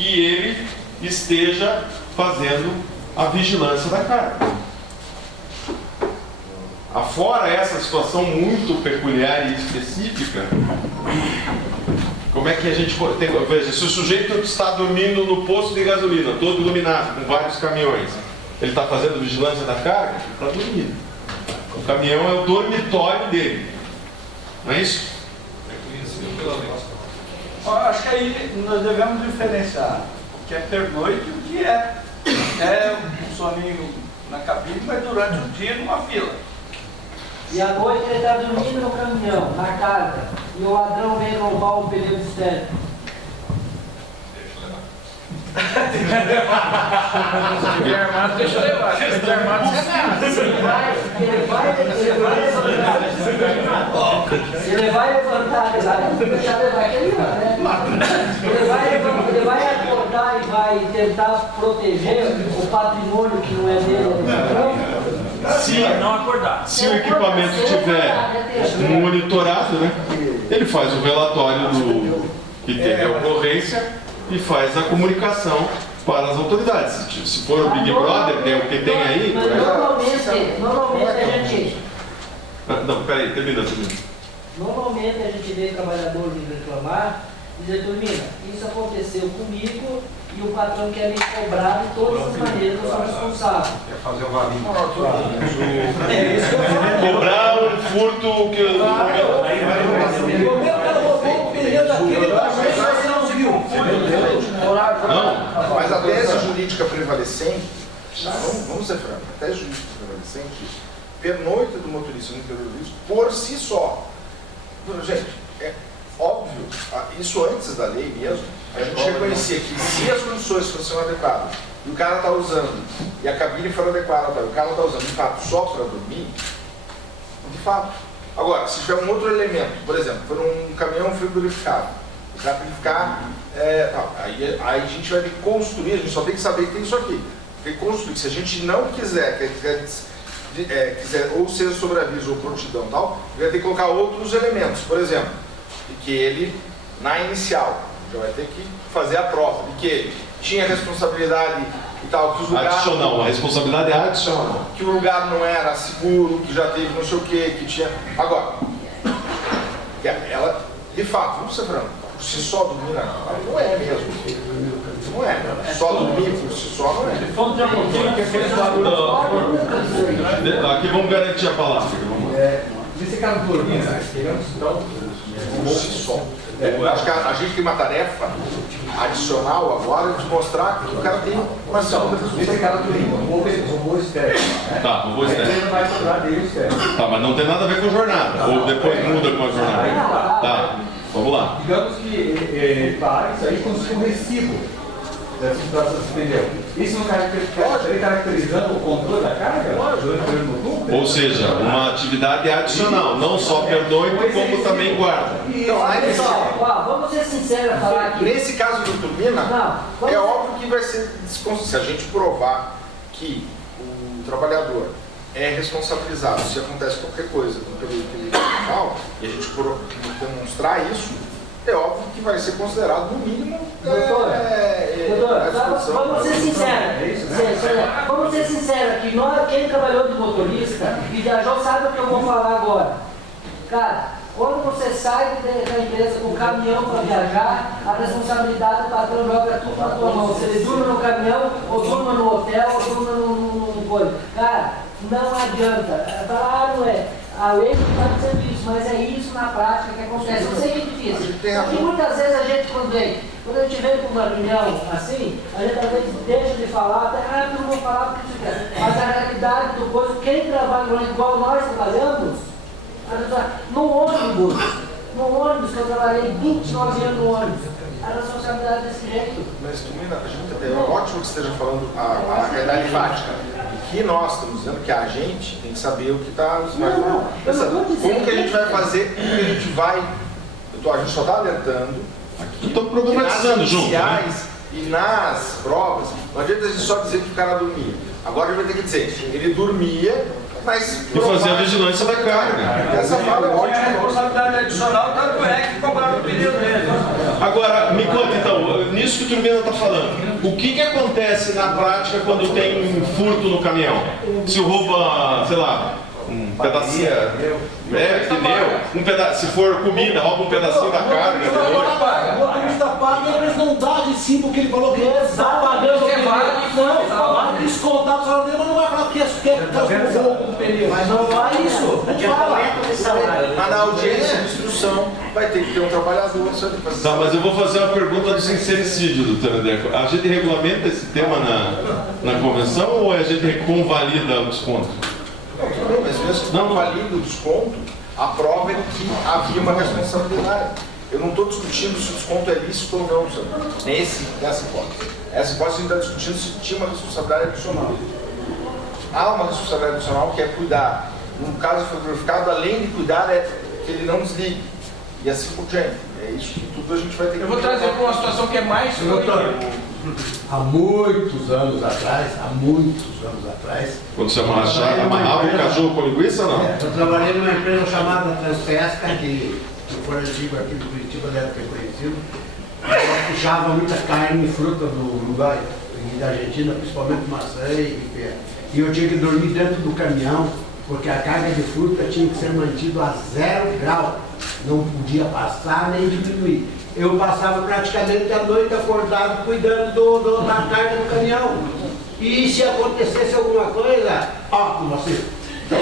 que ele esteja fazendo a vigilância da carga. Afora essa situação muito peculiar e específica, como é que a gente pode... Veja, se o sujeito está dormindo no posto de gasolina, todo iluminado, com vários caminhões, ele está fazendo vigilância da carga? Ele está dormindo. O caminhão é o dormitório dele. Não é isso? Acho que aí nós devemos diferenciar o que é pernoite e o que é um soninho na cabine, mas durante o dia numa fila. E à noite ele está dormindo no caminhão, na carga, e o ladrão vem roubar o pneu externo. Deixa eu levar. Se estiver armado, você Ele vai levantar, ele vai deixar levar aquele lá, né? Ele vai acordar e vai tentar proteger o patrimônio que não é dele. Se o equipamento estiver monitorado, né, ele faz o relatório do que teve a ocorrência e faz a comunicação para as autoridades. Se for o Big Brother, que é o que tem aí... Normalmente a gente... Não, peraí, termina. Normalmente a gente vê trabalhador de reclamar e dizer, Turmina, isso aconteceu comigo e o patrão quer me cobrar de todas as maneiras, eu sou responsável. quer fazer o valinho. Cobrar um furto que... O meu cara roubou o pneu daquele você não viu. Não. Mas a tese jurídica prevalecente, vamos ser francos, a tese jurídica prevalecente, pernoite do motorista no interior do risco, por si só. Gente, é óbvio, isso antes da lei mesmo, a gente reconhecia que se as condições fossem adequadas e o cara está usando, e a cabine for adequada, o cara está usando de fato só para dormir, de fato. Agora, se tiver um outro elemento, por exemplo, for um caminhão frigorificado, o cara tem que ficar, aí a gente vai ter que construir, a gente só tem que saber que tem isso aqui, tem que construir. Se a gente não quiser ou seja sobre aviso ou prontidão e tal, vai ter que colocar outros elementos, por exemplo, de que ele, na inicial, já vai ter que fazer a prova, de que ele tinha responsabilidade e tal, que os lugares... Adicional, a responsabilidade é adicional. Que o lugar não era seguro, que já teve não sei o que tinha... Agora, ela, de fato, vamos ser francos, por si só dormir na cama, não é mesmo. Não é, só dormir por si só não é. Aqui vamos garantir a palavra. Nesse caso do Turbina, então, Por si só. Eu acho que a gente tem uma tarefa adicional agora de mostrar que o cara tem uma segunda nesse caso do Turbina, robô externo. Tá, robô externo. Ele não vai cobrar dele externo. Tá, mas não tem nada a ver com jornada. Ou depois muda com a jornada. Tá, vamos lá. Digamos que isso aí constitui um recibo dessa situação desse pneu. Isso não estaria caracterizando o controle da carga? Ou seja, uma atividade adicional, não só pernoite, como também guarda. Então, Olha pessoal, vamos ser sinceros falar aqui. nesse caso do Turbina, Não, é óbvio que vai ser desconsiderado. Se a gente provar que o trabalhador é responsabilizado se acontece qualquer coisa pelo final, e a gente demonstrar isso, é óbvio que vai ser considerado, no mínimo, Doutor, vamos ser sinceros. Vamos ser sinceros aqui. Quem trabalhou de motorista e viajou sabe o que eu vou falar agora. Cara, quando você sai da empresa com o caminhão para viajar, a responsabilidade do patrão joga tudo na tua mão. Se ele durma no caminhão, ou durma no hotel, ou durma no coisa. Cara, não adianta. Falar, não é. A lei não está dizendo isso, mas é isso na prática que acontece. Eu sei que é difícil. Porque muitas vezes a gente, quando a gente vem para uma reunião assim, a gente às vezes deixa de falar, até, eu não vou falar porque isso quer. Mas a realidade do coisa, quem trabalha igual nós trabalhamos, no ônibus que eu trabalhei 29 anos no ônibus, a responsabilidade desse jeito. Mas, Tumina, é ótimo que você esteja falando a realidade fática. Que nós estamos dizendo que a gente tem que saber o que está nos mais. Como que a gente vai fazer? Como que a gente vai. A gente só está alertando aqui. Estou problematizando junto. E nas provas, não adianta a gente só dizer que o cara dormia. Agora a gente vai ter que dizer, ele dormia, mas. E fazer a vigilância da carga. Essa fala é ótima. A responsabilidade adicional, tanto é que cobraram o pneu dele. Agora, me conta então, nisso que o Turbina está falando, o que acontece na prática quando tem um furto no caminhão? Se rouba, sei lá, um pedacinho, pneu, se for comida, rouba um pedacinho da carga. A gente está pagando, eles não dão de cima o que ele falou que está pagando. Não, vai descontar o salário dele, mas não vai falar que é roubo do pneu. Mas não fala isso. Não fala. Mas na audiência de instrução vai ter que ter um trabalhador. Tá, mas eu vou fazer uma pergunta do sincericídio, doutor André. A gente regulamenta esse tema na convenção ou a gente convalida o desconto? Não, tudo bem, mas mesmo que não valida o desconto, a prova é que havia uma responsabilidade. Eu não estou discutindo se o desconto é lícito ou não, sabe? Nessa hipótese. Essa hipótese a gente está discutindo se tinha uma responsabilidade adicional. Há uma responsabilidade adicional que é cuidar. No caso foi verificado, além de cuidar, é que ele não desligue. E assim por diante. É isso que tudo a gente vai ter que... Eu vou trazer para uma situação que é mais... Doutor, há muitos anos atrás, Quando você amarrava o cachorro com linguiça ou não? eu trabalhei numa empresa chamada Transpesca, que foi antigo aqui do Curitiba, deve ter conhecido. Ela puxava muita carne e fruta do Uruguai e da Argentina, principalmente maçã e pera. E eu tinha que dormir dentro do caminhão, porque a carga de fruta tinha que ser mantida a 0 grau. Não podia passar nem diminuir. Eu passava praticamente a noite acordado cuidando da carga do caminhão. E se acontecesse alguma coisa, ó, com você. Eu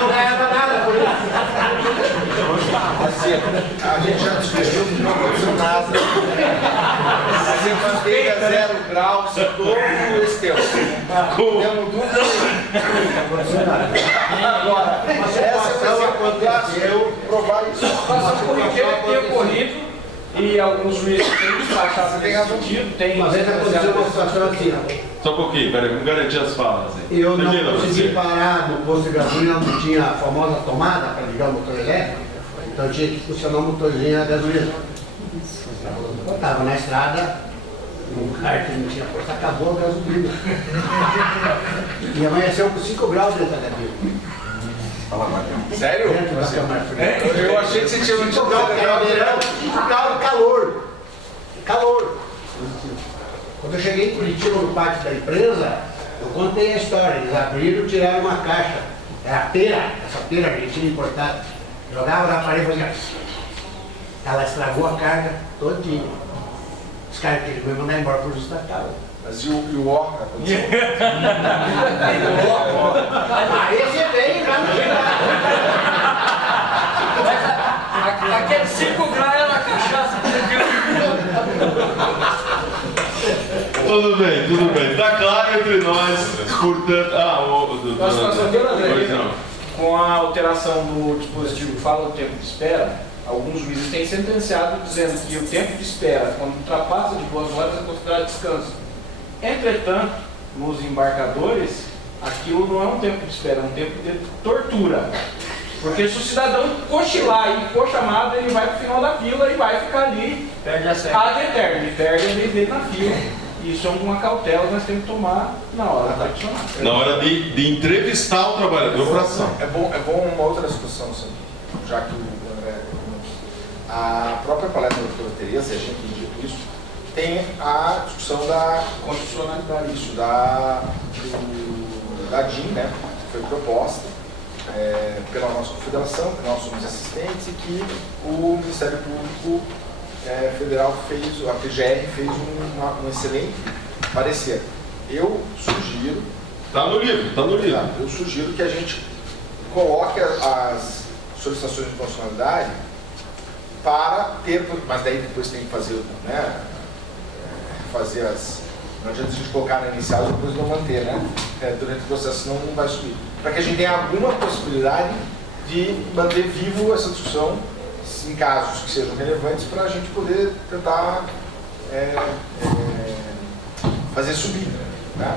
não ganhava nada por isso. Assim, a gente já discutiu que não aconteceu nada. Você manteve a 0 graus todo esse tempo. Temos dúvida. Agora, essa aconteceu, provar isso. Situação corriqueira que tem ocorrido e alguns juízes têm despachado nesse sentido. Tem Uma vez aconteceu uma situação assim, ó. Só um pouquinho, peraí, vamos garantir as falas. Eu não Termina, consegui você. parar no posto de gasolina onde tinha a famosa tomada para ligar o motor elétrico, então eu tinha que funcionar o motorzinho a gasolina. Eu estava na estrada, num lugar que não tinha força, acabou a gasolina. E amanheceu com 5 graus dentro da cabine. Sério? Dentro da câmara. Eu achei que você tinha um 5 graus, verão, 5 graus de calor. Calor. Quando eu cheguei em Curitiba, no pátio da empresa, eu contei a história. Eles abriram e tiraram uma caixa. Era pera, essa pera argentina importada. Jogava na parede e fazia... Ela estragou a carga todinha. Os caras queriam me mandar embora por justa causa. Mas e o Oca? Ah, esse veio já no final. Aquele 5 graus era a cachaça. Tudo bem. Tá claro entre nós, portanto... Pois não. Com a alteração do dispositivo que fala o tempo de espera, alguns juízes têm sentenciado dizendo que o tempo de espera, quando ultrapassa de 2 horas, é considerado descanso. Entretanto, nos embarcadores, aquilo não é um tempo de espera, é um tempo de tortura. Porque se o cidadão cochilar e for chamado, ele vai para o final da fila e vai ficar ali ad eterno, ele perde a vez dele na fila. Isso é uma cautela que nós temos que tomar na hora de adicionar. Na hora de entrevistar o trabalhador para ação. É bom uma outra discussão, assim, já que o André... A própria palestra da doutora Tereza, a gente tem dito isso, tem a discussão da constitucionalidade, isso, da DIN, né, que foi proposta pela nossa confederação, que nós somos assistentes, e que o Ministério Público Federal fez, a PGR fez um excelente parecer. Eu sugiro... Tá no livro. Eu sugiro que a gente coloque as solicitações de constitucionalidade para ter, mas daí depois tem que fazer, né, fazer as... Não adianta a gente colocar na inicial e depois não manter, né? Durante o processo, senão não vai subir. Para que a gente tenha alguma possibilidade de manter vivo essa discussão em casos que sejam relevantes para a gente poder tentar fazer subir. Né?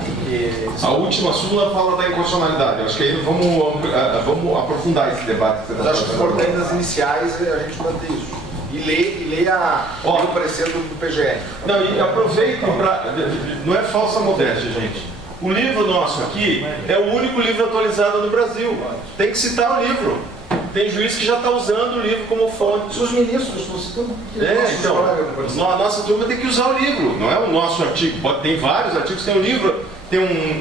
A última súmula fala da inconstitucionalidade. Acho que aí vamos aprofundar esse debate. Mas acho que é importante nas iniciais a gente manter isso. E ler o parecer do PGR. Não, e aproveito para... Não é falsa modéstia, gente. O livro nosso aqui é o único livro atualizado no Brasil. Tem que citar o livro. tem juiz que já está usando o livro como fonte. Os ministros, você tem Então, a nossa turma tem que usar o livro, não é o nosso artigo. Tem vários artigos, tem um livro, tem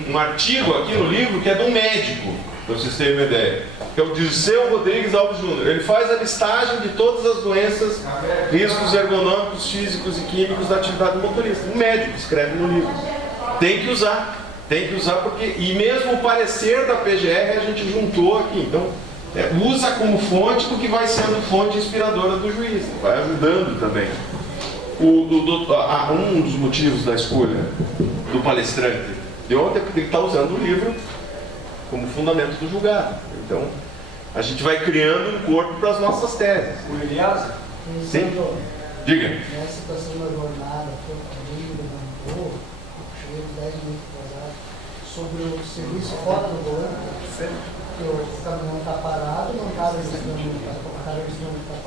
um artigo aqui no livro que é de um médico, para vocês terem uma ideia, que é o Dirceu Rodrigues Alves Júnior. Ele faz a listagem de todas as doenças, riscos ergonômicos, físicos e químicos da atividade do motorista. Um médico escreve no livro. Tem que usar porque, e mesmo o parecer da PGR a gente juntou aqui, então usa como fonte porque vai sendo fonte inspiradora do juiz, vai ajudando também. Um dos motivos da escolha do palestrante de ontem é porque ele está usando o livro como fundamento do julgado. Então, a gente vai criando um corpo para as nossas teses. O Eliasa? Sim? Diga. Nessa situação da jornada, foi também levantou, cheguei 10 minutos atrasado, sobre o serviço fora do volante, que o caminhão está parado, não está registrando que está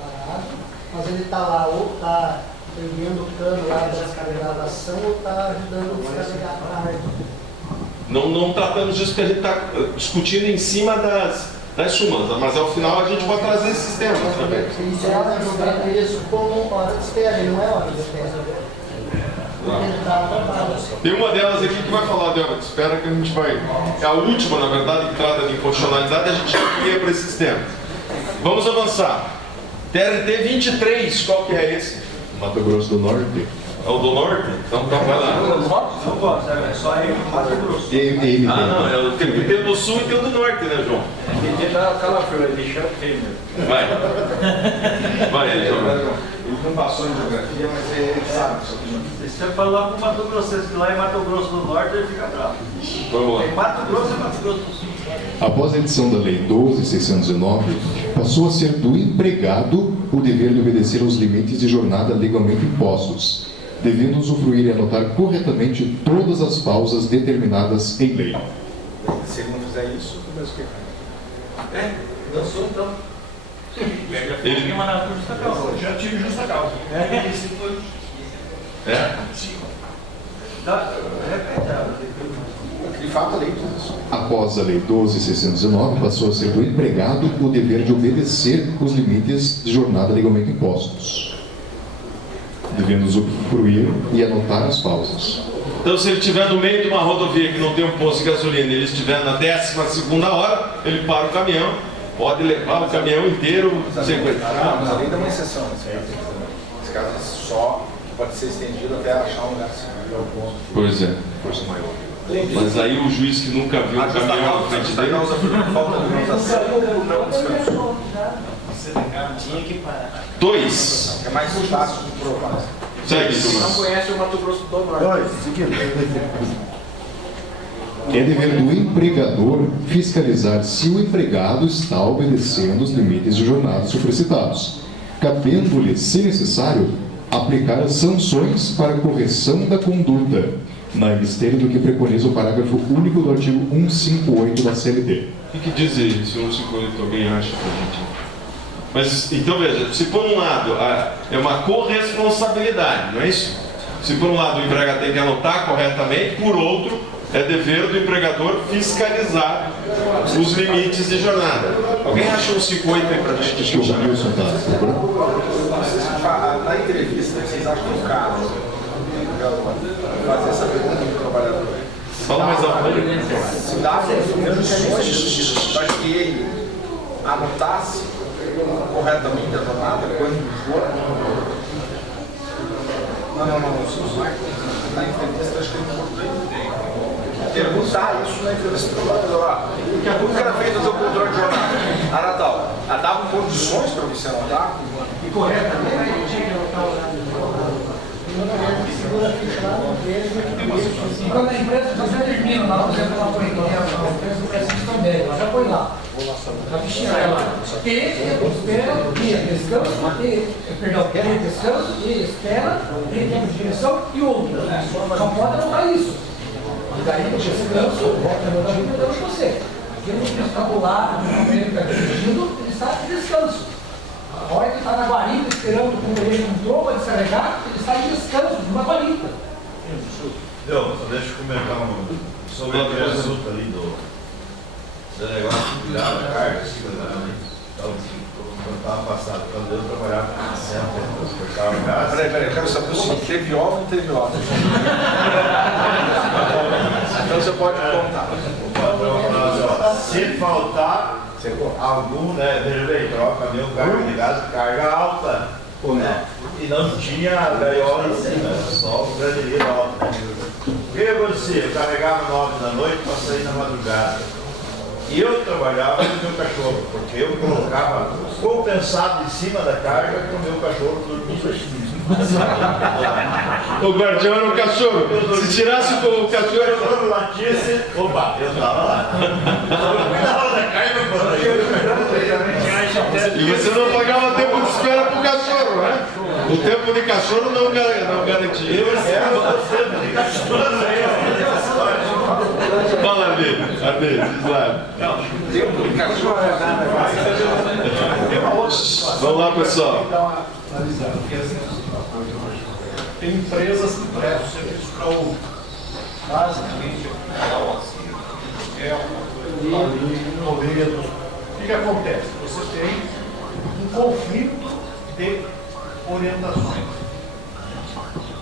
parado, mas ele está lá, ou está prendendo o cano lá da descarregação, ou está ajudando a descarregar a carga. Não tratamos disso porque a gente está discutindo em cima das súmulas, mas ao final a gente pode trazer esses temas também. Isso é hora de jogar isso como hora de espera, não é hora de espera. Tem uma delas aqui que vai falar de hora de espera, que a gente vai. É a última, na verdade, que trata de inconstitucionalidade, a gente ia para esses temas. Vamos avançar. TRT 23, qual que é esse? Mato Grosso do Norte. É o do Norte? Então vai lá. Não pode, é só aí Mato Grosso. Tem o do Sul e tem o do Norte, né, João? Ele dá calafrio, ele deixa feio mesmo. Vai aí, João. Ele não passou em geografia, mas ele sabe sobre isso. Se você falar com o Mato Grosso, que lá em Mato Grosso do Norte, ele fica bravo. Vamos lá. Em Mato Grosso é Mato Grosso do Sul. Após a edição da Lei 12.619, passou a ser do empregado o dever de obedecer aos limites de jornada legalmente impostos, devendo usufruir e anotar corretamente todas as pausas determinadas em lei. Se ele não fizer isso, começa o que? Dançou então. Ele... Já tive justa causa. De fato, a lei diz isso. Após a Lei 12.619, passou a ser do empregado o dever de obedecer os limites de jornada legalmente impostos, devendo usufruir e anotar as pausas. Então, se ele estiver no meio de uma rodovia que não tem um posto de gasolina e ele estiver na 12ª hora, ele para o caminhão, pode levar o caminhão inteiro sequestrado. Mas a lei dá uma exceção nesse caso. Só pode ser estendido até achar um lugar seguro. Pois é. Força maior. Mas aí o juiz que nunca viu o caminhão na frente dele... Falta de notação. Não descansou. Tinha que parar. 2. É mais fácil de provar. Segue, Não Tomás. conhece o Mato Grosso do Norte. É dever do empregador fiscalizar se o empregado está obedecendo os limites de jornada supercitados, cabendo-lhe, se necessário, aplicar as sanções para correção da conduta, na esteira do que preconiza o parágrafo único do artigo 158 da CLT. O que diz esse 158? Alguém acha pra gente? Mas, então veja, se por um lado é uma corresponsabilidade, não é isso? Se por um lado o empregado tem que anotar corretamente, por outro é dever do empregador fiscalizar os limites de jornada. Alguém acha um 58 aí para a gente Acho que o discutir? Wilson está procurando. Na entrevista, vocês acham que o cara fazer essa pergunta para o trabalhador? Fala mais alto. Se dá condições para que ele anotasse corretamente a jornada quando for. Não. Na entrevista, acho que é importante perguntar isso na entrevista do trabalhador. O cara fez o seu controle de jornada. Natal, davam condições para você anotar? E corretamente, eu tinha que anotar o horário de jornada. Quando a empresa já termina lá, por exemplo, ela põe a empresa do Brasil também, ela já põe lá. A fichinha lá. Espera, descanso, descanso, espera, tempo de direção e outra. Não pode anotar isso. E daí o descanso, volta a anotar muito para você. Aquilo que está do lado, ele está dirigindo, ele está de descanso. A hora que ele está na guarita esperando o ele entrou para descarregar, ele está em descanso, numa guarita. Só deixa eu comentar sobre aquele assunto ali do negócio de virar a carta, Teve ó ou não teve ó? Então você pode contar. Se faltar algum, né, veja bem, troca meu carga de gás, carga alta, né? E não tinha gaiola em cima, só o brasileiro alto. O que acontecia? Eu carregava 9 da noite para sair na madrugada. E eu trabalhava com o meu cachorro, porque eu colocava compensado em cima da carga para o meu cachorro dormir. O guardião era o cachorro. Se tirasse o cachorro. Quando latisse, opa, eu estava lá. Eu cuidava da carga, E você não pagava tempo de espera pro cachorro, né? O tempo de cachorro não garantia. eu era o tempo de cachorro. Fala, Ardê, diz lá. Vamos lá, pessoal. Tem empresas que prestam serviço para outro. Basicamente, um Toledo. O que acontece? Você tem um conflito de orientações.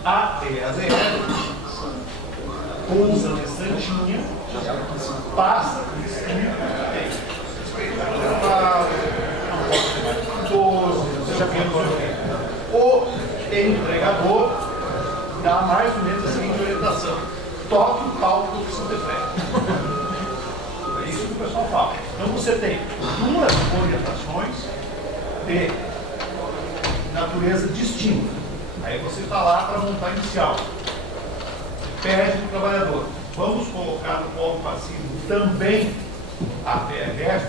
A e a ZR pousa na estantinha, passa por escrito, o empregador dá mais ou menos a seguinte orientação: toque o palco do que você prefere. É isso que o pessoal fala. Então você tem duas orientações de natureza distinta. Aí você está lá para montar inicial. Pede para o trabalhador: vamos colocar no polo passivo também a PRF?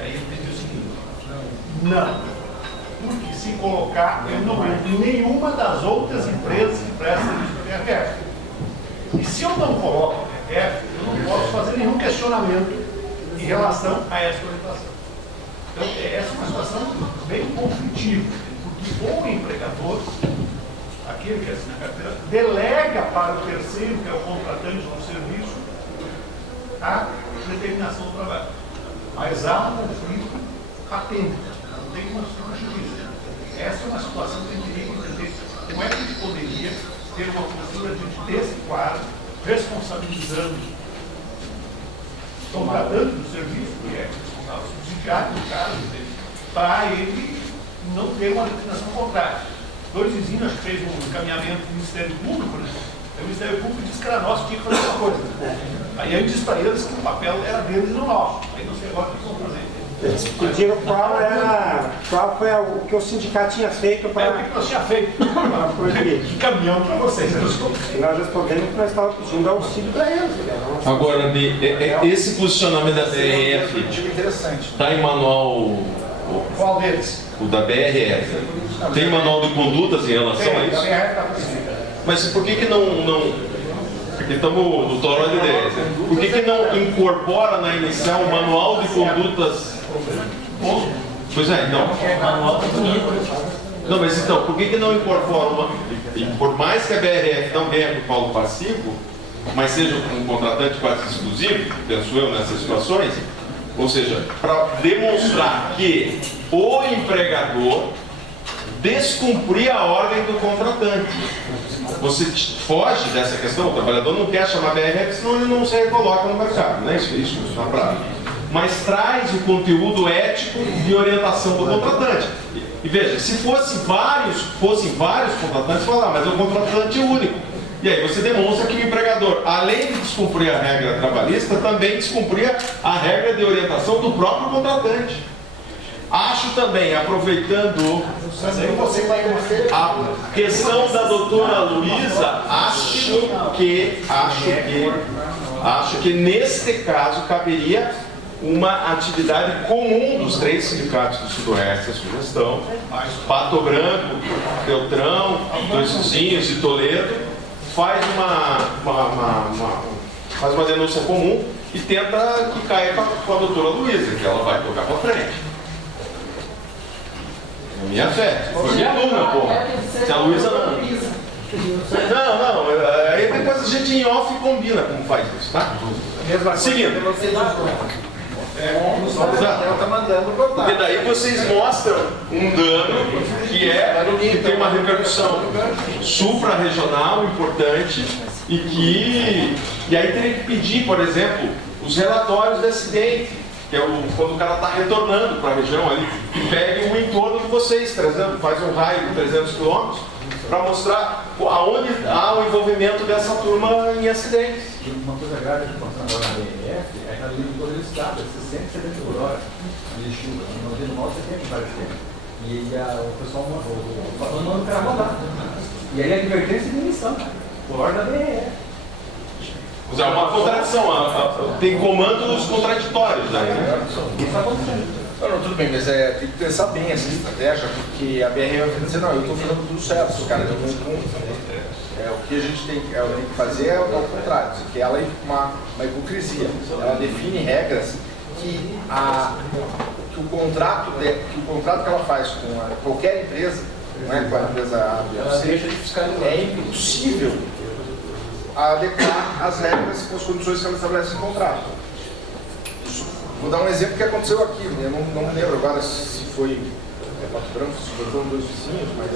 Aí ele diz o seguinte: não. Porque se colocar, eu não entro em nenhuma das outras empresas que prestam serviço para PRF. E se eu não coloco a PRF, eu não posso fazer nenhum questionamento em relação a essa orientação. Então, essa é uma situação bem conflitiva, porque o empregador, aquele que assina a carteira, delega para o terceiro, que é o contratante do serviço, a determinação do trabalho. Mas há um conflito patente. Não tem como se juízo. Essa é uma situação que a gente tem que entender. Como é que a gente poderia ter uma postura desse quadro, responsabilizando o contratante do serviço, que é responsável subsidiário do caso dele, para ele não ter uma determinação contrária. Dois vizinhos acho que fez um encaminhamento do Ministério Público, né? O Ministério Público disse que era nosso, tinha que fazer uma coisa. Aí eu disse para eles que o papel era deles e não nosso. Aí não sei agora o que vão fazer. Eles pediram qual foi o que o sindicato tinha feito para... O que nós tinha feito? Que caminhão para vocês. E nós respondemos que nós estávamos pedindo auxílio para eles. Agora, esse posicionamento da BRF está em manual... Qual deles? O da BRF. Tem manual de condutas em relação a isso? Mas por que não... Estamos no torno de ideias. Por que não incorpora na inicial o manual de condutas? Pois é, então. Não, mas então, por que não incorpora uma. Por mais que a BRF não venha para o polo passivo, mas seja um contratante quase exclusivo, penso eu nessas situações, ou seja, para demonstrar que o empregador descumprir a ordem do contratante. Você foge dessa questão, o trabalhador não quer chamar BRF, senão ele não se recoloca no mercado, né? Isso na prática. Mas traz o conteúdo ético de orientação do contratante. E veja, se fossem vários contratantes, falar, mas é um contratante único. E aí você demonstra que o empregador, além de descumprir a regra trabalhista, também descumpria a regra de orientação do próprio contratante. Acho também, aproveitando a questão da doutora Luísa, acho que neste caso caberia uma atividade comum dos três sindicatos do Sudoeste, a sugestão, Pato Branco, Beltrão, Dois Vizinhos e Toledo, faz uma denúncia comum e tenta que caia com a doutora Luísa, que ela vai tocar para frente. Minha fé. Foi minha turma, porra. Se a Luísa não. Não. Aí depois a gente em off combina como faz isso, tá? Seguindo. Está mandando botar. Porque daí vocês mostram um dano que tem uma repercussão supra-regional importante e aí teria que pedir, por exemplo, os relatórios de acidente, que é quando o cara está retornando para a região ali, que pegue o entorno de vocês, faz um raio de 300 km, para mostrar aonde há o envolvimento dessa turma em acidentes. Uma coisa grave que está passando agora na BRF é que a linha de todo o estado, 60, 70 por hora de chuva. No dia normal você tem vários tempos. E o pessoal manda o cara rodar. E aí a advertência de emissão, por ordem da BRF. É uma contradição, tem comandos contraditórios aí, né? Isso está acontecendo. Não, tudo bem, mas tem que pensar bem essa estratégia, porque a BR vai dizer, não, eu estou fazendo tudo certo, os caras deu muito ponto. O que a gente tem que fazer é o contrário, que ela é uma hipocrisia. Ela define regras que o contrato que ela faz com qualquer empresa, não é com a empresa A, B ou C, é impossível adequar as regras com as condições que ela estabelece no contrato. Vou dar um exemplo que aconteceu aqui, eu não me lembro agora se foi Pato Branco, se foram 2 vizinhos, mas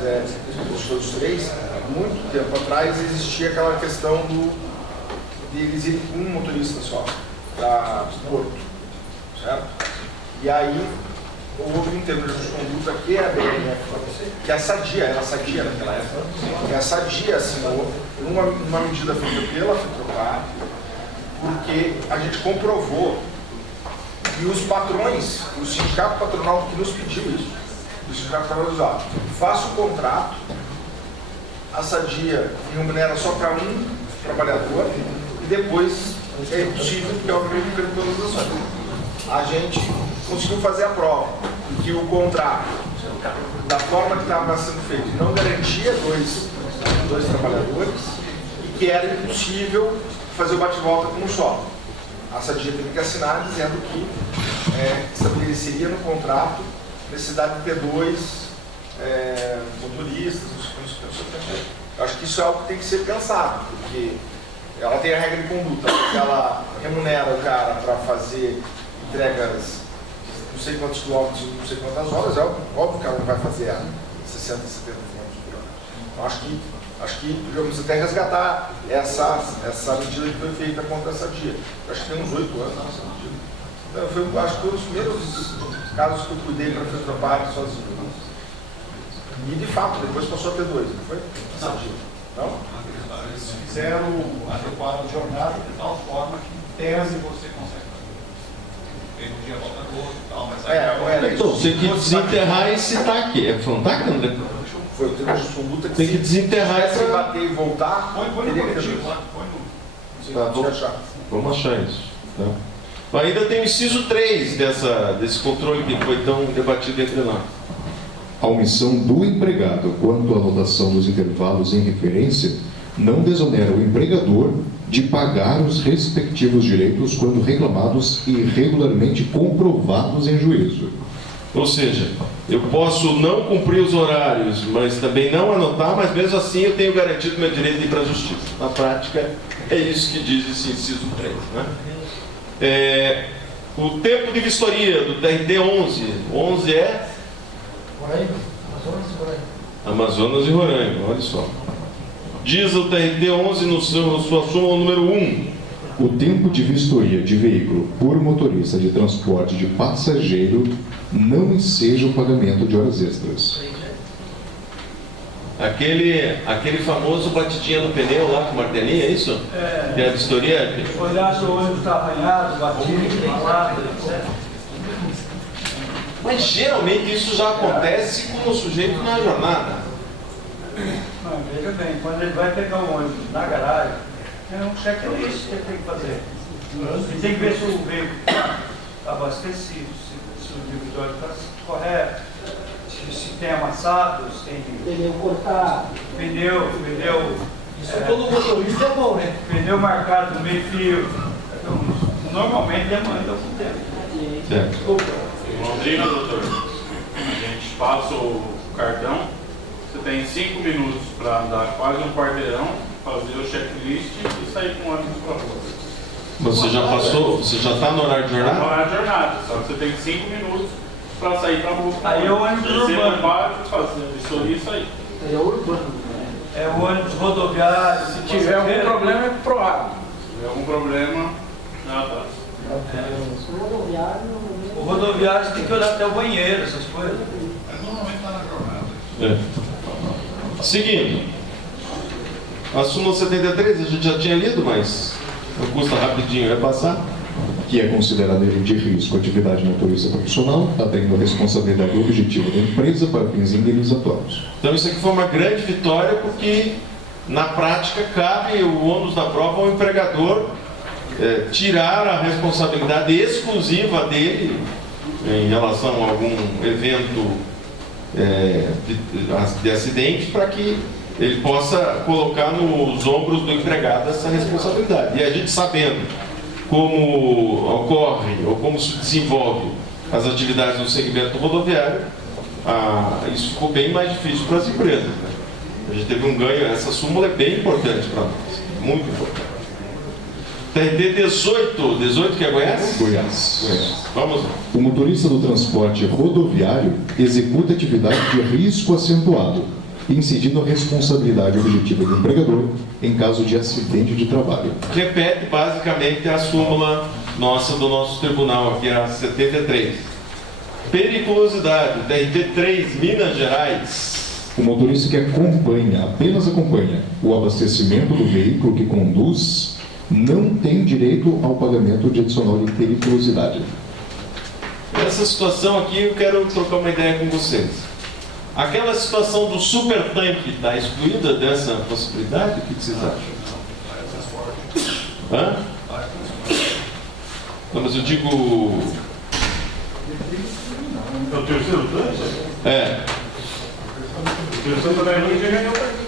foi os 3. Muito tempo atrás existia aquela questão de eles irem com um motorista só para Porto, certo? E aí houve um termo de conduta que é a BRF, que é sadia, era sadia naquela época, que a sadia assinou uma medida feita pela FETROPAR, porque a gente comprovou e os patrões, o sindicato patronal que nos pediu isso, o sindicato patronal faça o contrato, a sadia remunera só para um trabalhador e depois é impossível, porque é o mesmo que todas as ações. A gente conseguiu fazer a prova que o contrato, da forma que estava sendo feito, não garantia dois trabalhadores e que era impossível fazer o bate-volta com um só. A sadia teve que assinar dizendo que estabeleceria no contrato a necessidade de ter 2 motoristas. Eu acho que isso é algo que tem que ser pensado, porque ela tem a regra de conduta, porque ela remunera o cara para fazer entregas de não sei quantos quilômetros, não sei quantas horas, é óbvio que ela não vai fazer a 60, 70 quilômetros por hora. Então acho que devemos até resgatar essa medida que foi feita contra essa dia. Acho que tem uns 8 anos essa medida. Acho que foi um dos primeiros casos que eu cuidei para a FETROPAR sozinho. E de fato, depois passou a ter 2, não foi? Essa dia. Não? Eles fizeram adequar a jornada de tal forma que, em tese, você consegue. Tem um dia volta do outro e tal, mas então, você tem que desenterrar esse TAC. Foi um TAC, André? Foi o termo de conduta que tem que desenterrar essa. Se bater e voltar, põe no coletivo lá, vamos achar isso. Tá. Ainda tem o inciso 3 desse controle que foi tão debatido entre nós. A omissão do empregado quanto à anotação dos intervalos em referência não desonera o empregador de pagar os respectivos direitos quando reclamados e regularmente comprovados em juízo. Ou seja, eu posso não cumprir os horários, mas também não anotar, mas mesmo assim eu tenho garantido meu direito de ir para a justiça. Na prática, é isso que diz esse inciso 3. Né? O tempo de vistoria do TRT 11. 11 é? Roraima, Amazonas e Roraima. Amazonas e Roraima, olha só. Diz o TRT 11 na sua súmula número 1. O tempo de vistoria de veículo por motorista de transporte de passageiro não enseja o pagamento de horas extras. Aquele famoso batidinha no pneu lá com martelinho, é isso? É a vistoria? Olhar se o ônibus está arranhado, batido, malado, etc. Mas geralmente isso já acontece com o sujeito na jornada. Não, veja bem, quando ele vai pegar o ônibus na garagem, é um checklist que ele tem que fazer. Ele tem que ver se o veículo está abastecido, se o divisório está correto, se tem amassado, se tem pneu cortado. Pneu. Isso todo motorista é bom, né? Pneu marcado no meio fio. Então, normalmente demanda algum tempo. Certo. Londrina, doutor, a gente passa o cartão, você tem 5 minutos para andar quase um quarteirão, fazer o checklist e sair com o ônibus para a rua. Você já passou, você já está no horário de No jornada? horário de jornada, só que você tem 5 minutos para sair para a rua. Aí é o ônibus Você urbano. não pode fazer vistoria e sair. É urbano. É o ônibus rodoviário. Se tiver algum problema, é pro água. Se tiver algum problema, nada. O rodoviário você tem que olhar até o banheiro, essas coisas. Normalmente está na jornada. É. Seguindo. A súmula 73 a gente já tinha lido, mas não custa rapidinho, vai passar. Que é considerada de risco a atividade motorista profissional, atendendo a responsabilidade objetiva da empresa para fins indenizatórios. Então isso aqui foi uma grande vitória, porque na prática cabe o ônus da prova ao empregador tirar a responsabilidade exclusiva dele em relação a algum evento de acidente, para que ele possa colocar nos ombros do empregado essa responsabilidade. E a gente sabendo como ocorre ou como se desenvolve as atividades no segmento rodoviário, isso ficou bem mais difícil para as empresas, né? A gente teve um ganho, essa súmula é bem importante para nós, muito importante. TRT 18 que é Goiás? Goiás. Vamos lá. O motorista do transporte rodoviário executa atividade de risco acentuado, incidindo a responsabilidade objetiva do empregador em caso de acidente de trabalho. Repete basicamente a súmula nossa do nosso tribunal aqui, a 73. Periculosidade, TRT 3, Minas Gerais. O motorista que apenas acompanha o abastecimento do veículo que conduz, não tem direito ao pagamento de adicional de periculosidade. Essa situação aqui eu quero trocar uma ideia com vocês. Aquela situação do supertanque está excluída dessa possibilidade? O que vocês acham? Hã? Não, mas eu digo... É o terceiro tanque? É. O terceiro também não chega nem ao tanque.